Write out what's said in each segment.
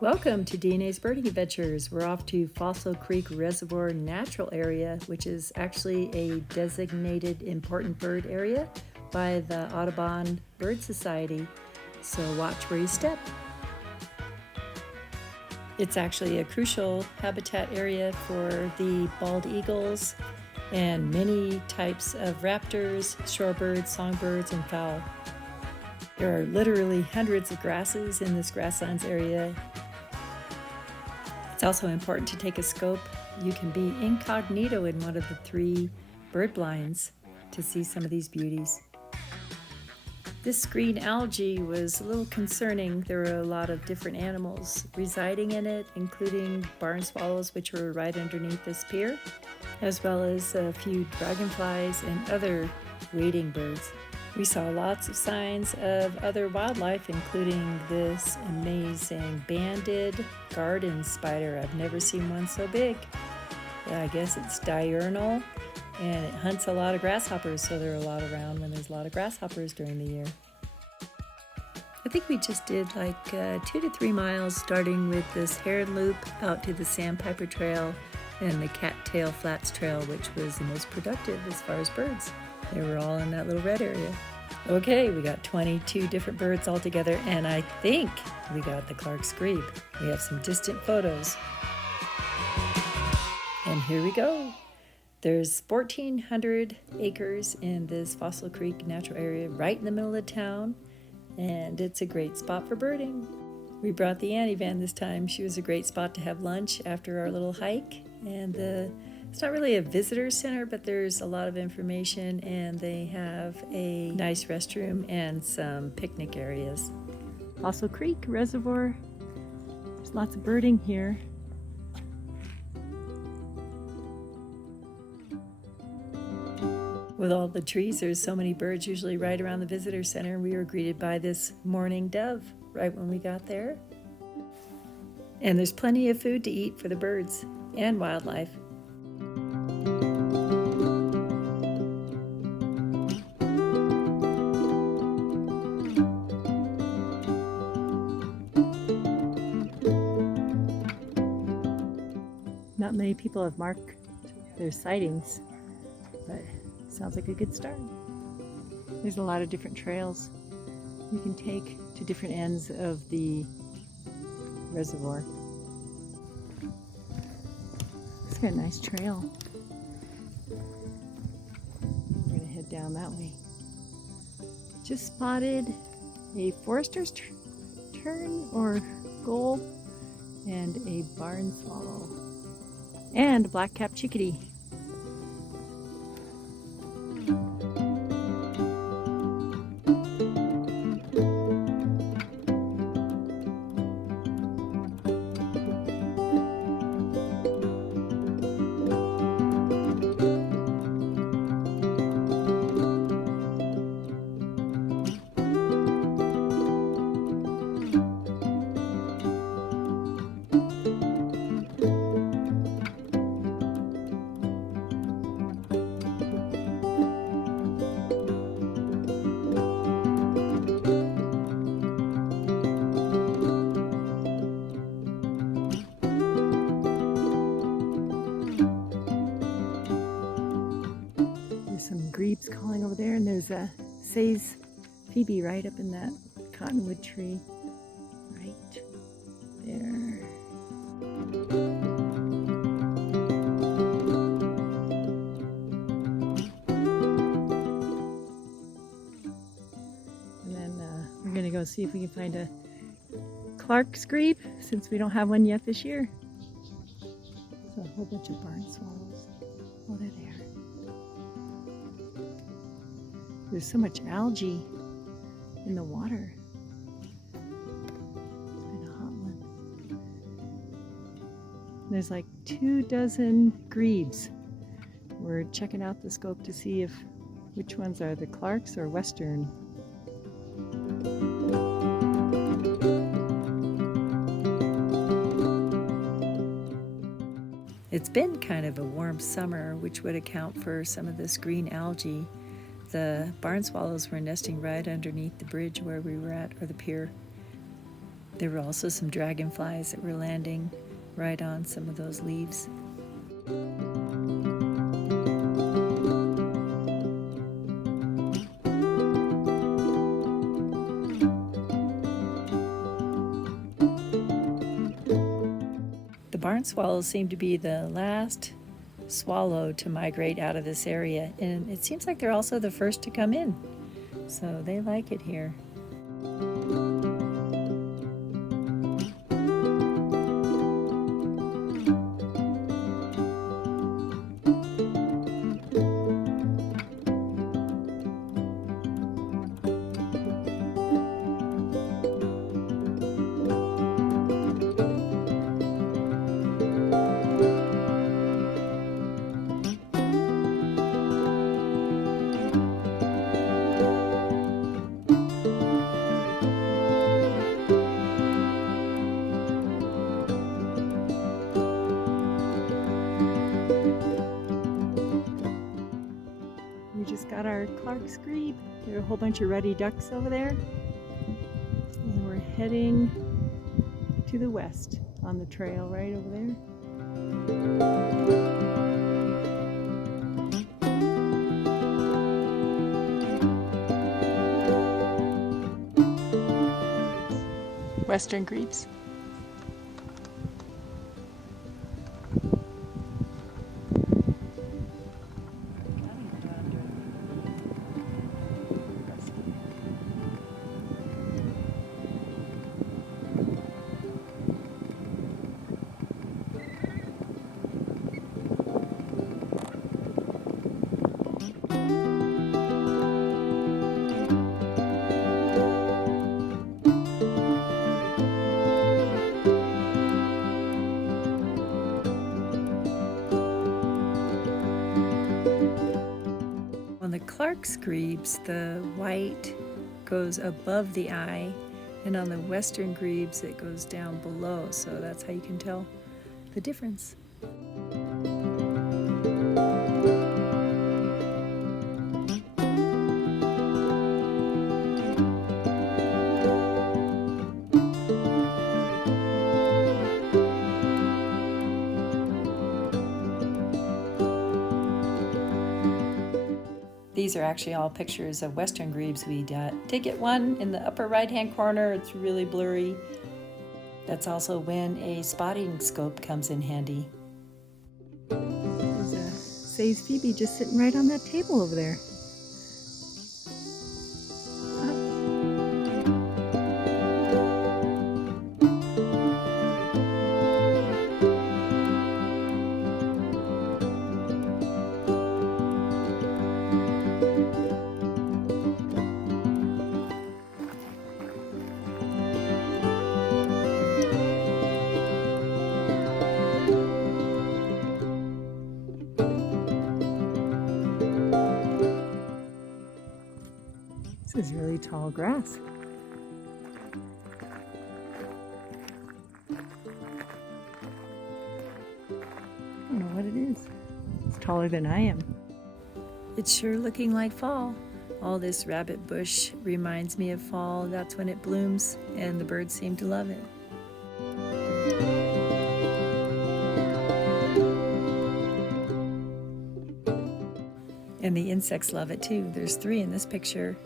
Welcome to DNA's Birding Adventures. We're off to Fossil Creek Reservoir Natural Area, which is actually a designated important bird area by the Audubon Bird Society. So watch where you step. It's actually a crucial habitat area for the bald eagles and many types of raptors, shorebirds, songbirds, and fowl. There are literally hundreds of grasses in this grasslands area. It's also important to take a scope. You can be incognito in one of the 3 bird blinds to see some of these beauties. This green algae was a little concerning. There were a lot of different animals residing in it, including barn swallows, which were right underneath this pier, as well as a few dragonflies and other wading birds. We saw lots of signs of other wildlife, including this amazing banded garden spider. I've never seen one so big. I guess it's diurnal, and it hunts a lot of grasshoppers, so there are a lot around when there's a lot of grasshoppers during the year. I think we just did like 2 to 3 miles, starting with this heron loop out to the Sandpiper Trail and the Cattail Flats Trail, which was the most productive as far as birds. They were all in that little red area. Okay, we got 22 different birds all together, and I think we got the Clark's grebe. We have some distant photos. And here we go. There's 1,400 acres in this Fossil Creek natural area right in the middle of town, and it's a great spot for birding. We brought the Annie van this time. She was a great spot to have lunch after our little hike, and it's not really a visitor center, but there's a lot of information, and they have a nice restroom and some picnic areas. Fossil Creek Reservoir. There's lots of birding here. With all the trees, there's so many birds usually right around the visitor center. We were greeted by this mourning dove right when we got there. And there's plenty of food to eat for the birds and wildlife. Not many people have marked their sightings, but sounds like a good start. There's a lot of different trails you can take to different ends of the reservoir. It's got a nice trail. We're gonna head down that way. Just spotted a forester's tern or gull and a barn swallow and a black-capped chickadee. Some grebes calling over there, and there's a Say's Phoebe right up in that cottonwood tree right there. And then we're gonna go see if we can find a Clark's grebe, since we don't have one yet this year. There's a whole bunch of barn swallows. Oh, they're there. There's so much algae in the water. It's been a hot one. There's like 24 grebes. We're checking out the scope to see which ones are the Clark's or Western. It's been kind of a warm summer, which would account for some of this green algae. The barn swallows were nesting right underneath the bridge where we were at, or the pier. There were also some dragonflies that were landing right on some of those leaves. The barn swallows seem to be the last swallow to migrate out of this area, and it seems like they're also the first to come in, so they like it here. We just got our Clark's grebe. There are a whole bunch of ruddy ducks over there. And we're heading to the west on the trail right over there. Western grebes. On the Clark's grebes, the white goes above the eye, and on the western grebes it goes down below, so that's how you can tell the difference. These are actually all pictures of western grebes. We did get one in the upper right-hand corner. It's really blurry. That's also when a spotting scope comes in handy. There's a Say's Phoebe just sitting right on that table over there. This is really tall grass. I don't know what it is. It's taller than I am. It's sure looking like fall. All this rabbit bush reminds me of fall. That's when it blooms, and the birds seem to love it. And the insects love it too. There's 3 in this picture.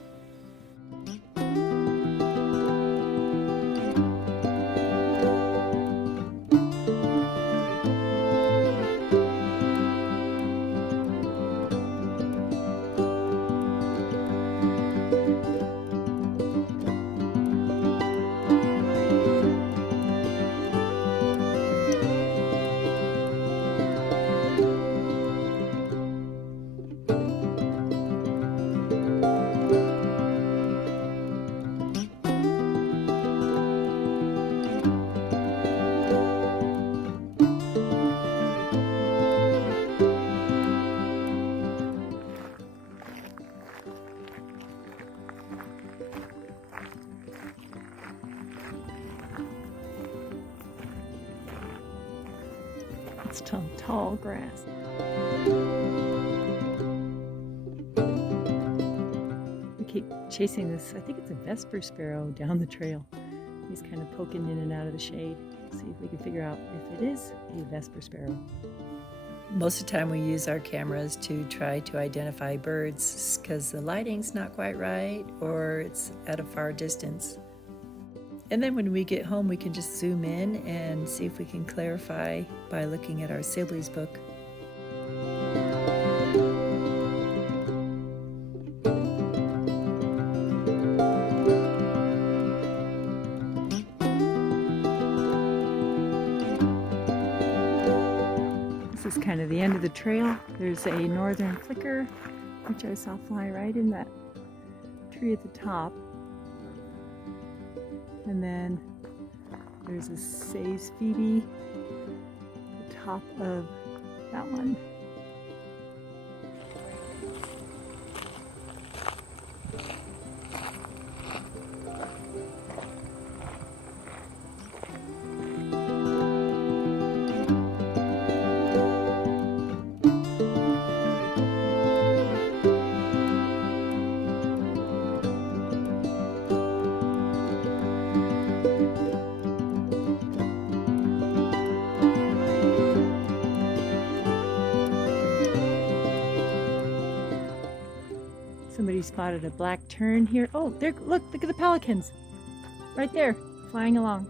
It's tall grass. We keep chasing this, I think it's a Vesper sparrow down the trail. He's kind of poking in and out of the shade. See if we can figure out if it is a Vesper sparrow. Most of the time we use our cameras to try to identify birds because the lighting's not quite right or it's at a far distance. And then when we get home, we can just zoom in and see if we can clarify by looking at our Sibley's book. This is kind of the end of the trail. There's a northern flicker, which I saw fly right in that tree at the top. And then there's a Say's Phoebe at the top of that one. Somebody spotted a black tern here. Oh, there, look at the pelicans. Right there, flying along.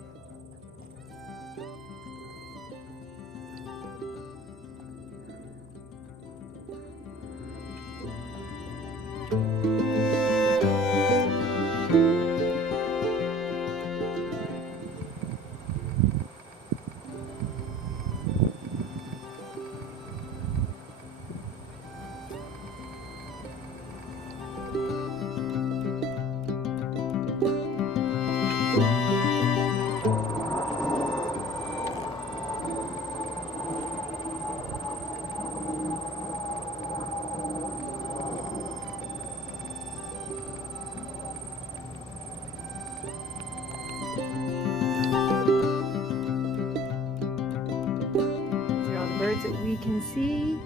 Birds that we can see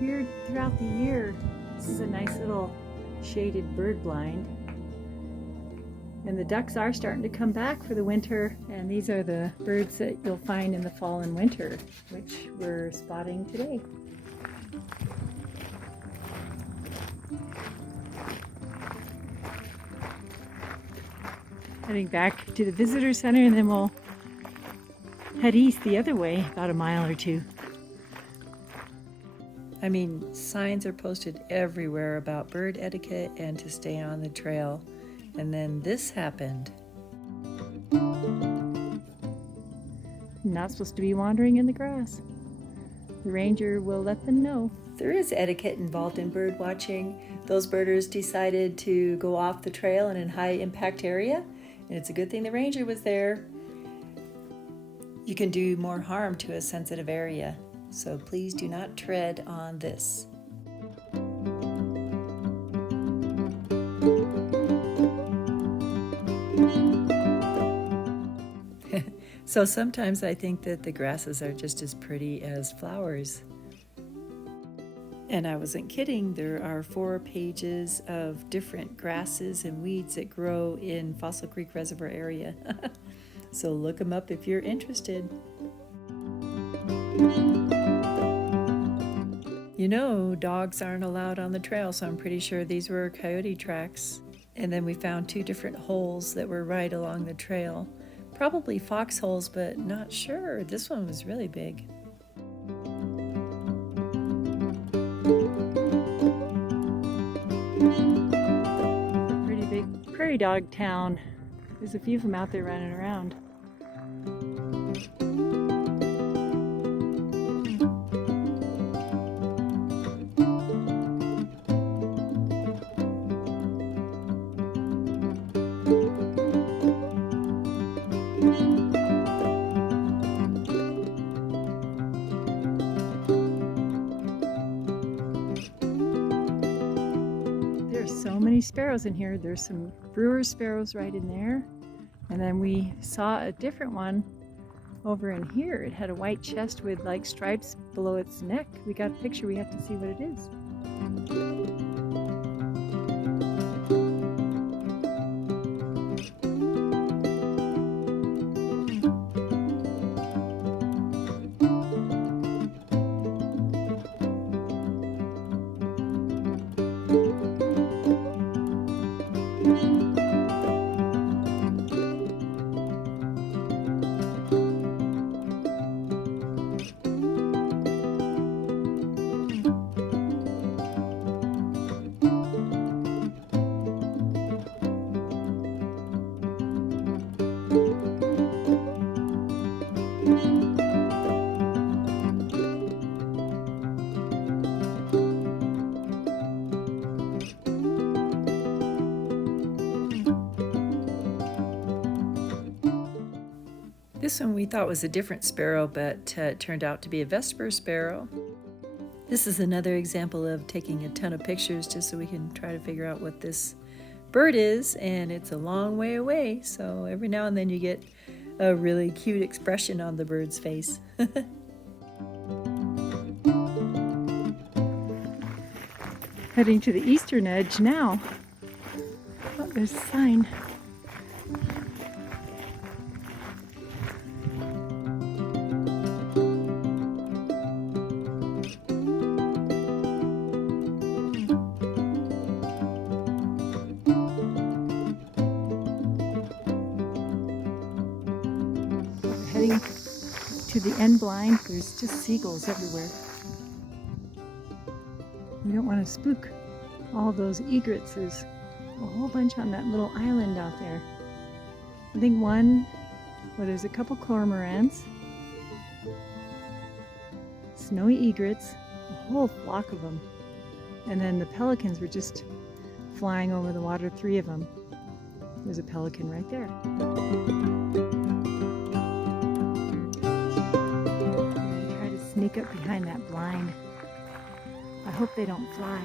here throughout the year. This is a nice little shaded bird blind. And the ducks are starting to come back for the winter, and these are the birds that you'll find in the fall and winter, which we're spotting today. Heading back to the visitor center, and then we'll head east the other way about a mile or two. I mean, signs are posted everywhere about bird etiquette and to stay on the trail. And then this happened. Not supposed to be wandering in the grass. The ranger will let them know. There is etiquette involved in bird watching. Those birders decided to go off the trail in a high impact area, and it's a good thing the ranger was there. You can do more harm to a sensitive area, so please do not tread on this. So sometimes I think that the grasses are just as pretty as flowers. And I wasn't kidding, there are 4 pages of different grasses and weeds that grow in Fossil Creek Reservoir area. So look them up if you're interested. You know, dogs aren't allowed on the trail, so I'm pretty sure these were coyote tracks. And then we found 2 different holes that were right along the trail. Probably foxholes, but not sure. This one was really big. It's a pretty big prairie dog town. There's a few of them out there running around. So many sparrows in here. There's some brewer sparrows right in there, and then we saw a different one over in here. It had a white chest with like stripes below its neck. We got a picture. We have to see what it is. This one we thought was a different sparrow, but it turned out to be a Vesper sparrow. This is another example of taking a ton of pictures just so we can try to figure out what this bird is, and it's a long way away, so every now and then you get a really cute expression on the bird's face. Heading to the eastern edge now. Oh, there's a sign. Heading to the end blind, there's just seagulls everywhere. We don't want to spook all those egrets. There's a whole bunch on that little island out there. I think there's a couple cormorants, snowy egrets, a whole flock of them. And then the pelicans were just flying over the water, 3 of them. There's a pelican right there. Sneak up behind that blind. I hope they don't fly.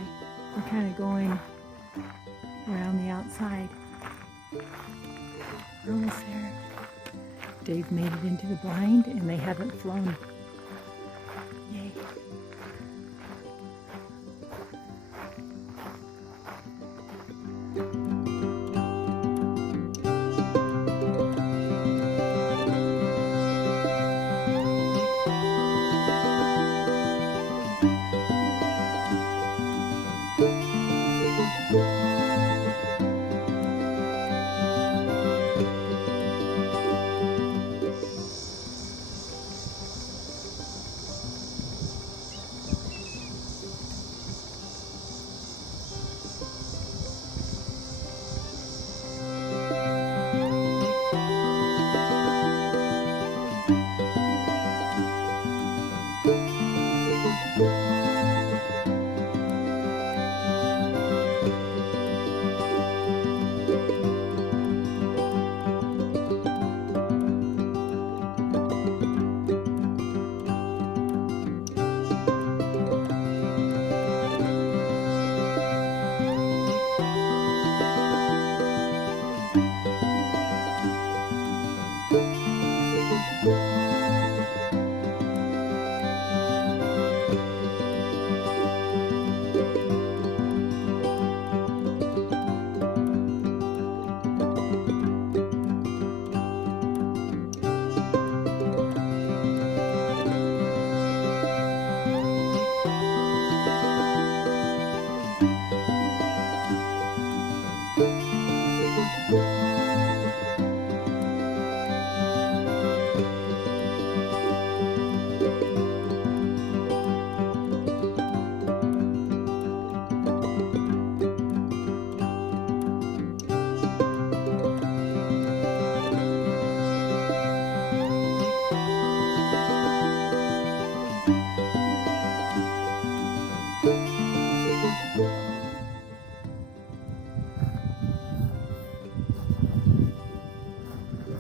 We're kind of going around the outside. We're almost there. Dave made it into the blind and they haven't flown. Yay.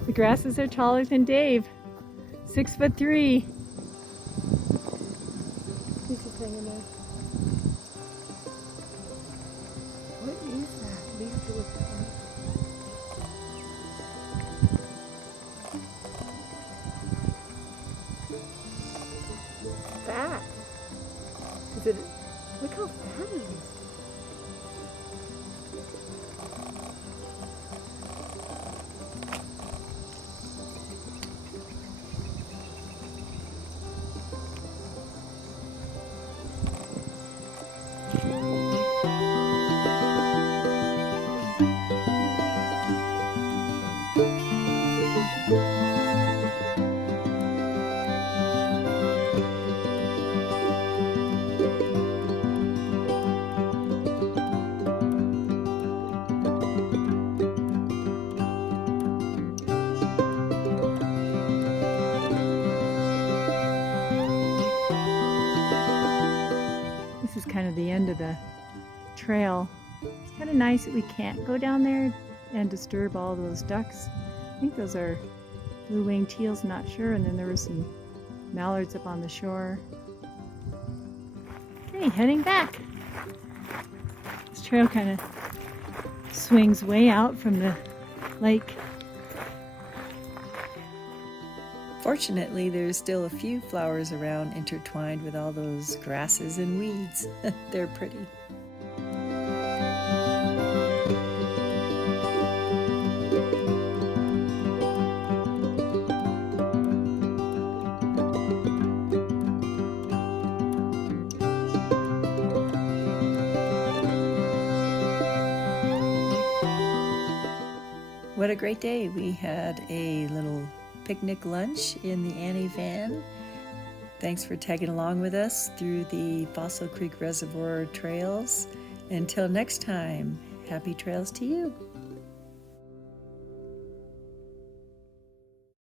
The grasses are taller than Dave. 6'3". He's just hanging there. What is that? We have to look at one. Fat. Is it? Look how fat it is. This is kind of the end of the trail. It's kind of nice that we can't go down there and disturb all those ducks. I think those are blue-winged teals, not sure. And then there were some mallards up on the shore. Okay, heading back. This trail kind of swings way out from the lake. Fortunately, there's still a few flowers around intertwined with all those grasses and weeds. They're pretty. What a great day. We had a little picnic lunch in the Annie van. Thanks for tagging along with us through the Fossil Creek Reservoir trails. Until next time, happy trails to you.